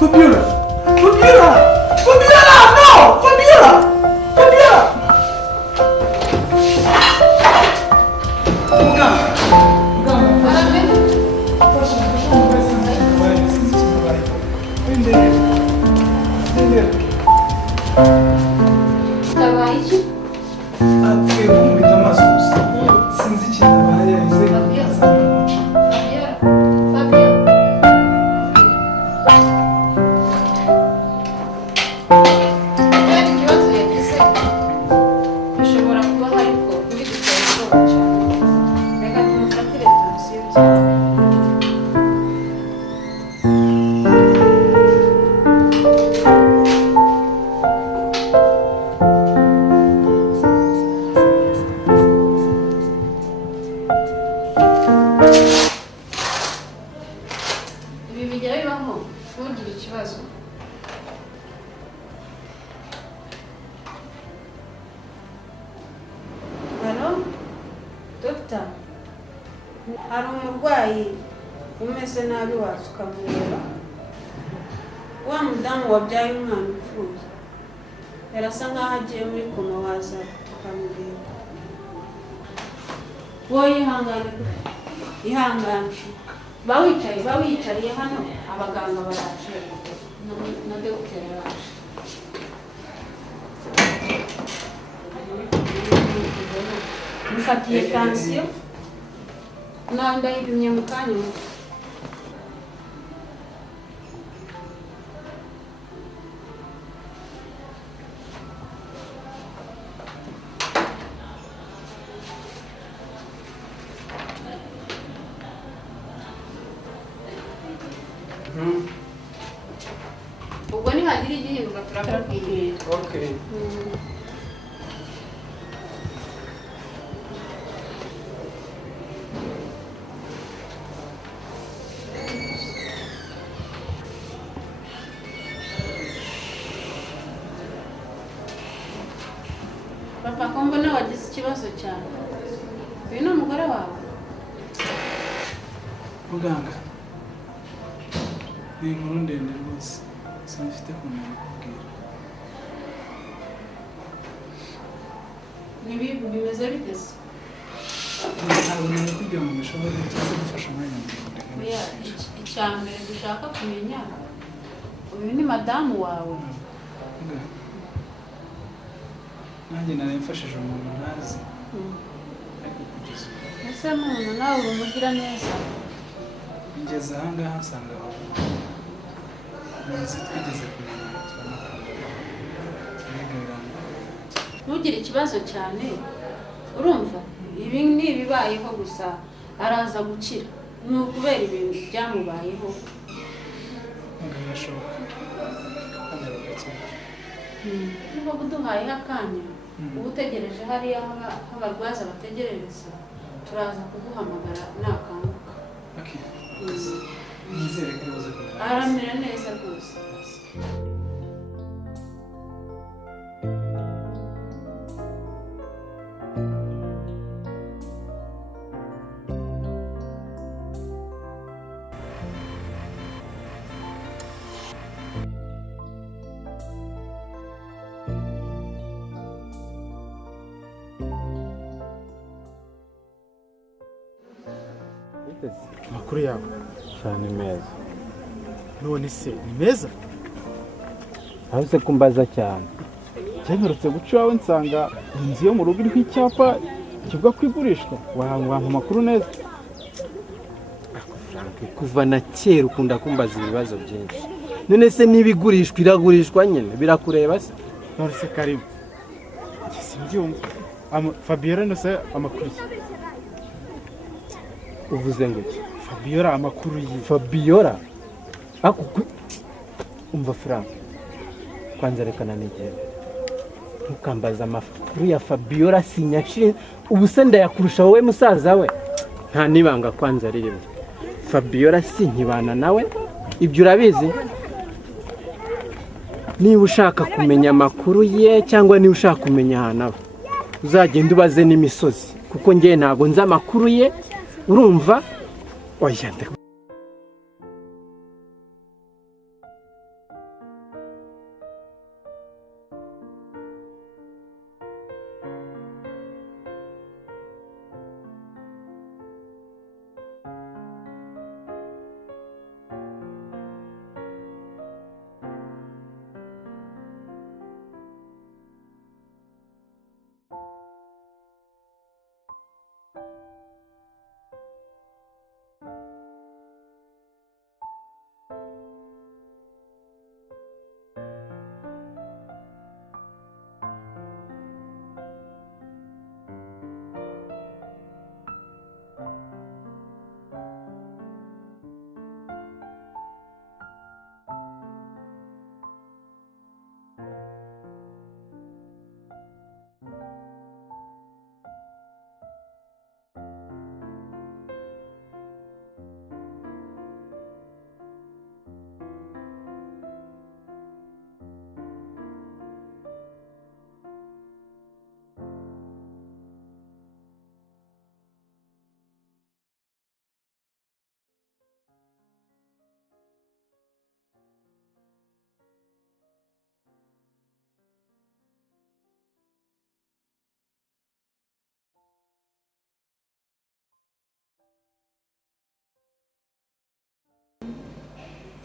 Phabiola! Phabiola! Phabiola! No! Phabiola! Phabiola! hari umurwayi umeze nabi wasukamureba wa mudamu wabyaye umwana upfuye yarasa nkaho agiye muri koma waza tukamureba wowe ihangane bawicariye hano abaganga baraje na dogiteri araje mufatiye tension ndayipimye mu kanya muto ubwo nihagira igihinduka turakubwira. Okay. Papa ko mbona wagize ikibazo cyane. Uyu ni umugore wawe? Muganga. Ni inkuru ndende rwose. Sinifite kumenya kubwira. Nibi bimeze bite se? Ntabwo nari kugira ngo bishobore cyangwa gufasha umwanya muto. Icyambere dushaka kumenya. Uyu ni madamu wawe. Nanjye naremfashije umuntu ntazi. Ariko kugeza ubu. Ese muntu nawe urumugira neza? Ngeze aha ngaha nsanga MANZI twigeze kumenya ntugire ikibazo cyane urumva ibi ni ibibayeho gusa araza gukira ni ukubera ibintu byamubayeho birashoboka kandi bagakira niba buduhaye akanya uba utegereje hariya abarwaza bategerereza turaza kuguhamagara nakanguka. Nizere ko uza kumenya aramera neza rwose. Makuru yawe cyane meza. none se ni meza? Aho se kumbaza cyane. Cyemerutse guca wawe nsanga inzu yo mu rugo iriho icyapa kivuga ko igurishwa. Wampa amakuru neza? Kuva na kera ukunda kumbaza ibibazo byinshi. None se nibigurishwa iragurishwa nyine birakureba se? None se Karim. Simbyumva. Phabiola no se amakuru. Uvuze ngo iki? Phabiola amakuru yi. Phabiola? Ako umva Frank. Kwanza rekana nigere. Ntukambaza amakuru ya Phabiola sinyashi ubuse ndayakurusha wowe musaza we. Nta nibanga kwanza ririmo. Phabiola sinkibana nawe. Ibyo urabizi? Niba ushaka kumenya amakuru ye cyangwa niba ushaka kumenya hanawe uzagenda ubaze n'imisozi kuko ngiye ntago nzi amakuru ye urumva oya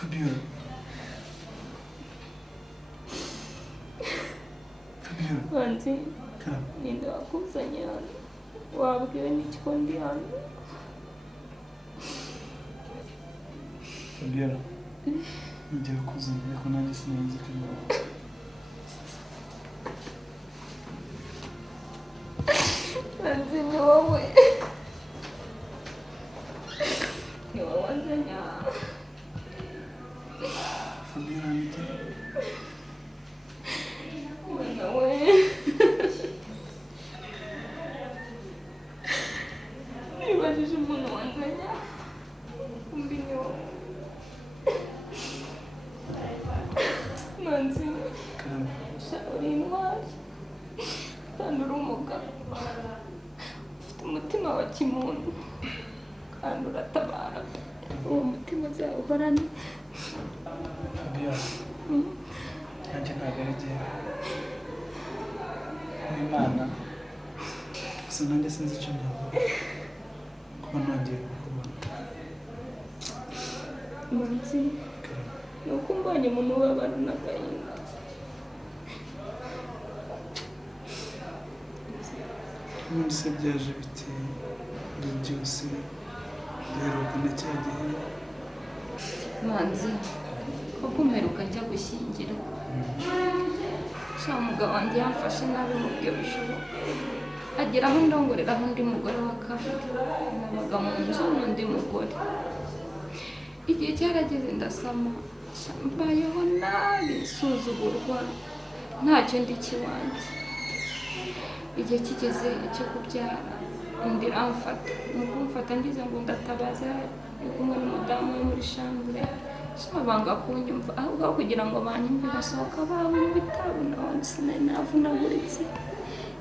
Phabiola. Phabiola. Manzi, Karame. ninde wakuzanye hano? Wabwiwe n'iki ko ndi hano? Phabiola. Ngiye kukuzana ariko nanjye sinzi ko ari wowe. Manzi, ni wowe. Ni wowe wanzanye hano. Phabiola nite? Mwana we. Nibajije umuntu wanzanye hano. Kumbi ni wowe. Manzi, Karame. uri intwari kandi uri umugabo ufite umutima wa kimuntu kandi uratabara uwo mutima uzawuhorane. Phabiola. Nanjye ntabwo ari jye. Ni Imana. Gusa nanjye sinzi icyo navuga. Kuba nongeye kukubona. Manzi, Karame. ni uko mbonye umuntu ubabara n'agahinda. Ubundi se byaje bite ibyo byose duherukana cya gihe? Manzi, kuko mperuka njya gushyingirwa sha umugabo wanjye yamfashe nabi mu buryo bushoboka agera aho ndongoreraho undi mugore wa kabiri nabaga mu nzu n'undi mugore. Igihe cyarageze ndasama mbayeho nabi nsuzugurwa ntacyo ndi kiwanjye. Igihe kigeze cyo kubyara undi aramfata ni ukumfata ndize ngo ndatabaza ari kumwe n'umudamu we muri shambure banga kunyumva ahubwo aho kugira ngo banyumve basohoka babona ibitabo none sinari navunaguritse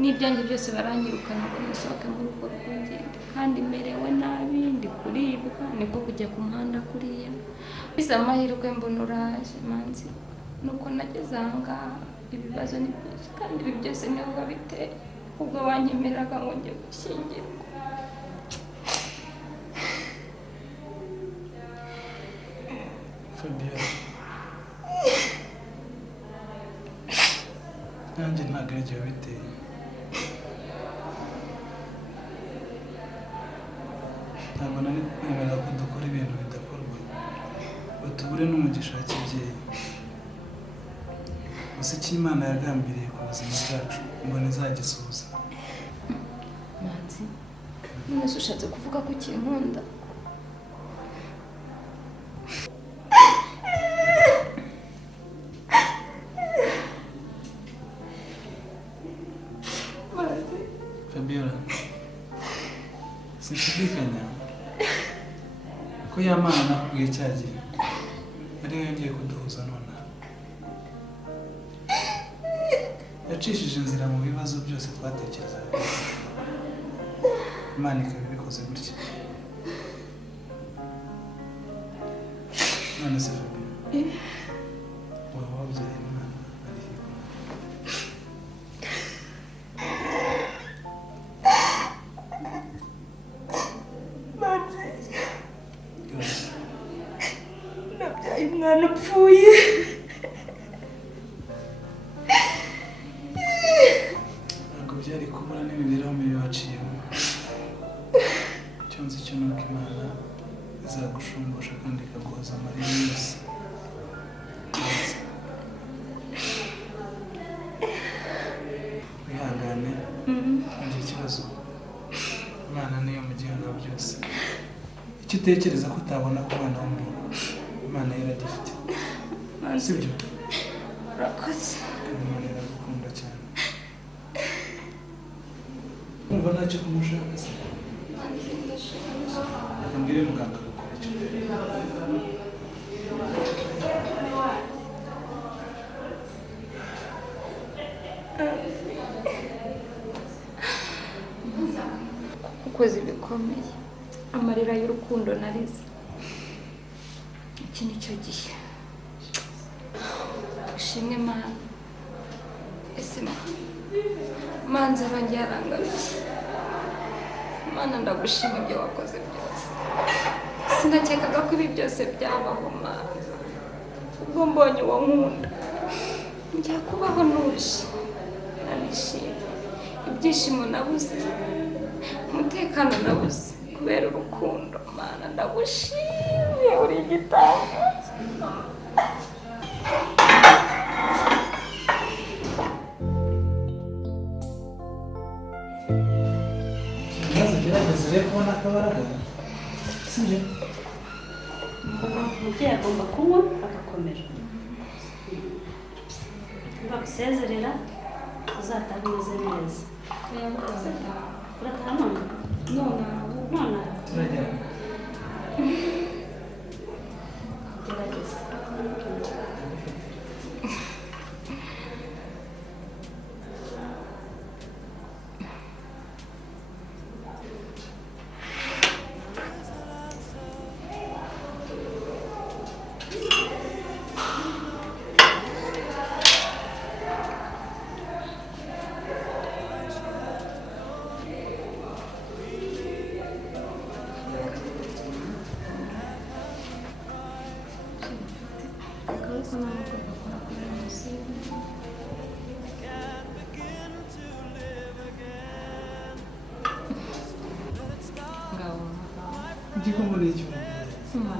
n'ibyanjye byose baranyirukana ngo nasohoke muri urwo rugo ngende kandi merewe nabi ndi kuribwa niko kujya ku muhanda kuriya biza amahirwe mbona uraje Manzi nuko nageze aha ngaha ibibazo ni byinshi kandi ibi byose niwe wabiteye ubwo wanyemereraga ngo njye gushyingirwa. Phabiola. Nanjye ntabwo ari jye wabiteye. Ntabwo nari kukwemerera ko dukora ibintu bidakorwa ngo tubure n'umugisha wa kibyeyi. Gusa icyo Imana yagambiriye ku buzima bwacu ngo ntizagisohoza. Manzi, none se ushatse kuvuga ko ukinkunda? Phabiola, sinshidikanya ko ya Mana nakubwiye cya gihe ariyo yongeye kuduhuza nonaha. Yacishije inzira mu bibazo byose twatekerezaga. Imana ikaba ibikoze gutya. None se Phabiola, waba wabyaye Imana ariho? Nabyaye umwana upfuye. Ntabwo byari kubura n'imibereho mibi waciyemo. Icyo nzi cyo ni uko Imana izagushumbusha kandi ikaguhoza amarira yose. Wihangane, ntugire ikibazo. Imana niyo mugenga wa byose. Icyo utekereza ko utabona ku mwana w'umuntu, Imana yo iragifite. Sibyo? Urakoze. Imana iragukunda cyane. Umva ntacyo kumushaka se. Reka mbwire muganga gukora icyo. Ukoze ibikomeye amarira y'urukundo narize. Iki ni cyo gihe ushimwe Mana. Ese Manzi arongera arangarukiye. Mana ndagushima ibyo wakoze byose. Sinakekaga ko ibi byose byabaho Mana. ubwo mbonye uwo nkunda ngiye kubaho nuje narishimye ibyishimo nabuze umutekano nabuze kubera urukundo mana ndagushimiye uri igitangaza gerageza kubona akabaraga sibyo umubyeyi agomba kunywa agakomera bagusezerera uzataha umeze neza urataha none turajyana gerageza igikoma ni icyo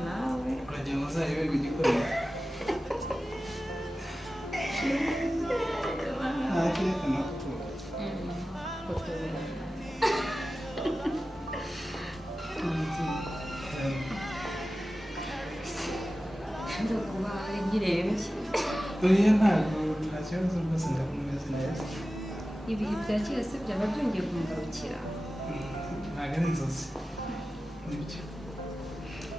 nawe uragira ngo uzayoberwe igikoma ntakerekana ko ndakuba ngirembye oya ntabwo nta kibazo rwose ndakumeze neza ibihe bya kera se byaba byongeye kungarukira ntabwo ari inzozi nibyo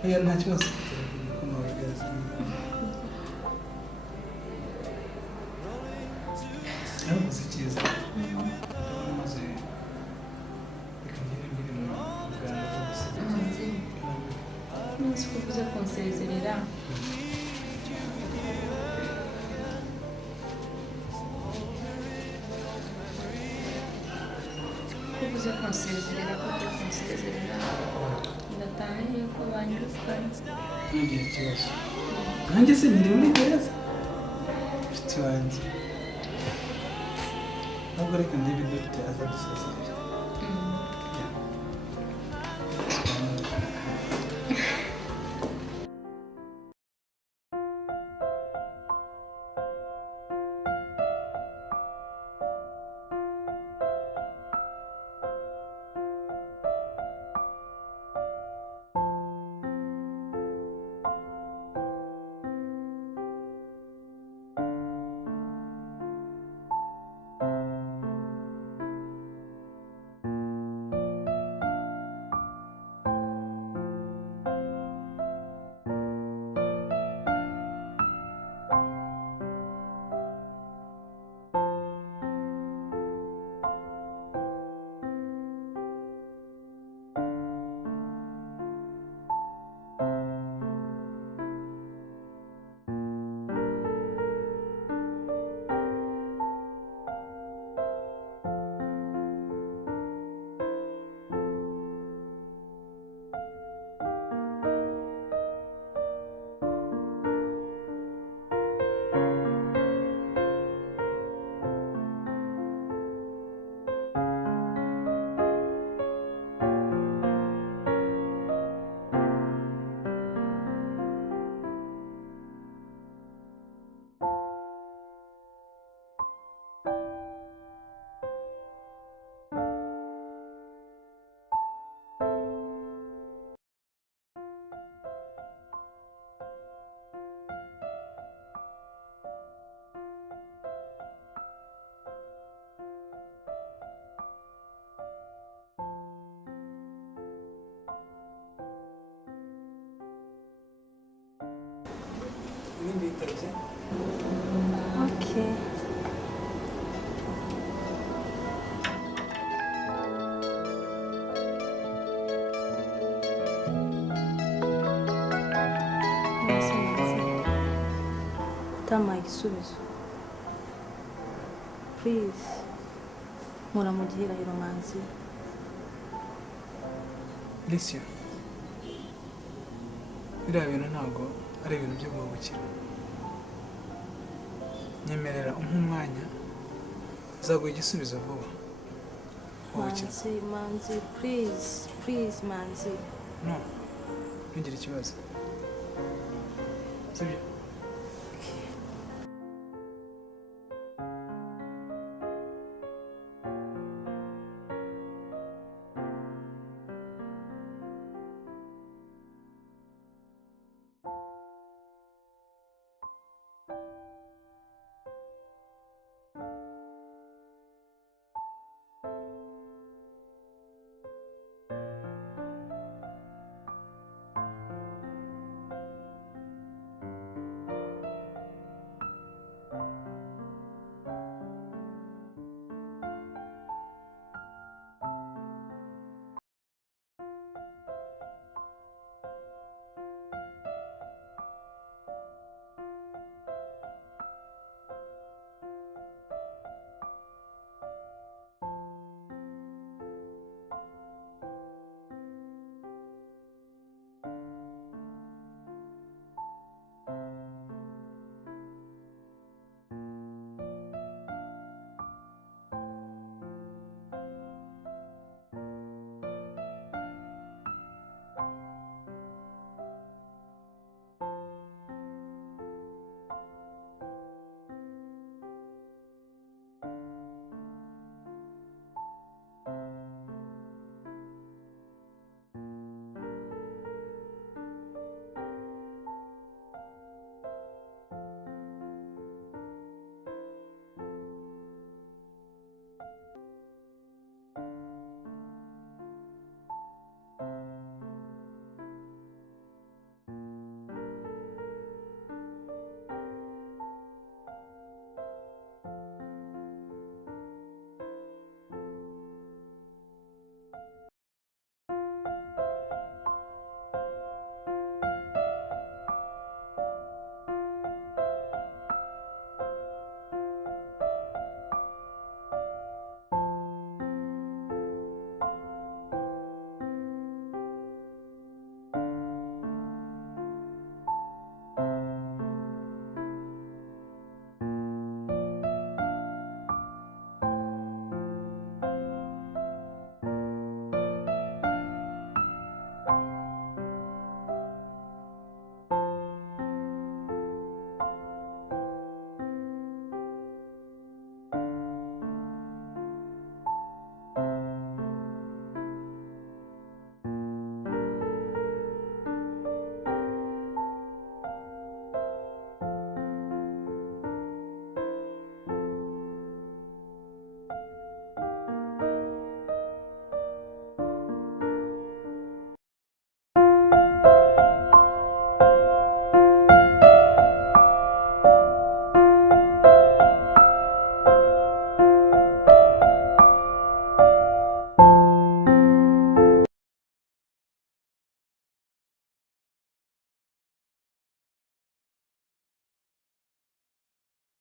oya nta kibazo igikoma bigaza yabuze icyiza maze bikagenda biri mu Rwanda rwose nzi ko uvuze kunsezerera uvuze kunsezerera ndataha yuko banyirukanye ntugire ikibazo nanjye se nkiri muri gereza mfite iwanjye ntabwo reka ndebe dogite aza gusezerera n'imbitabye. Okay. Utamaye igisubizo. Please. Muramugirahiro manzi. Alicia, biriya bintu ntabwo ari ibintu byo guhubukira. nyemerera umwanya uzaguha igisubizo vuba. Manzi, please, Manzi. No, ntugire ikibazo. Sibyo?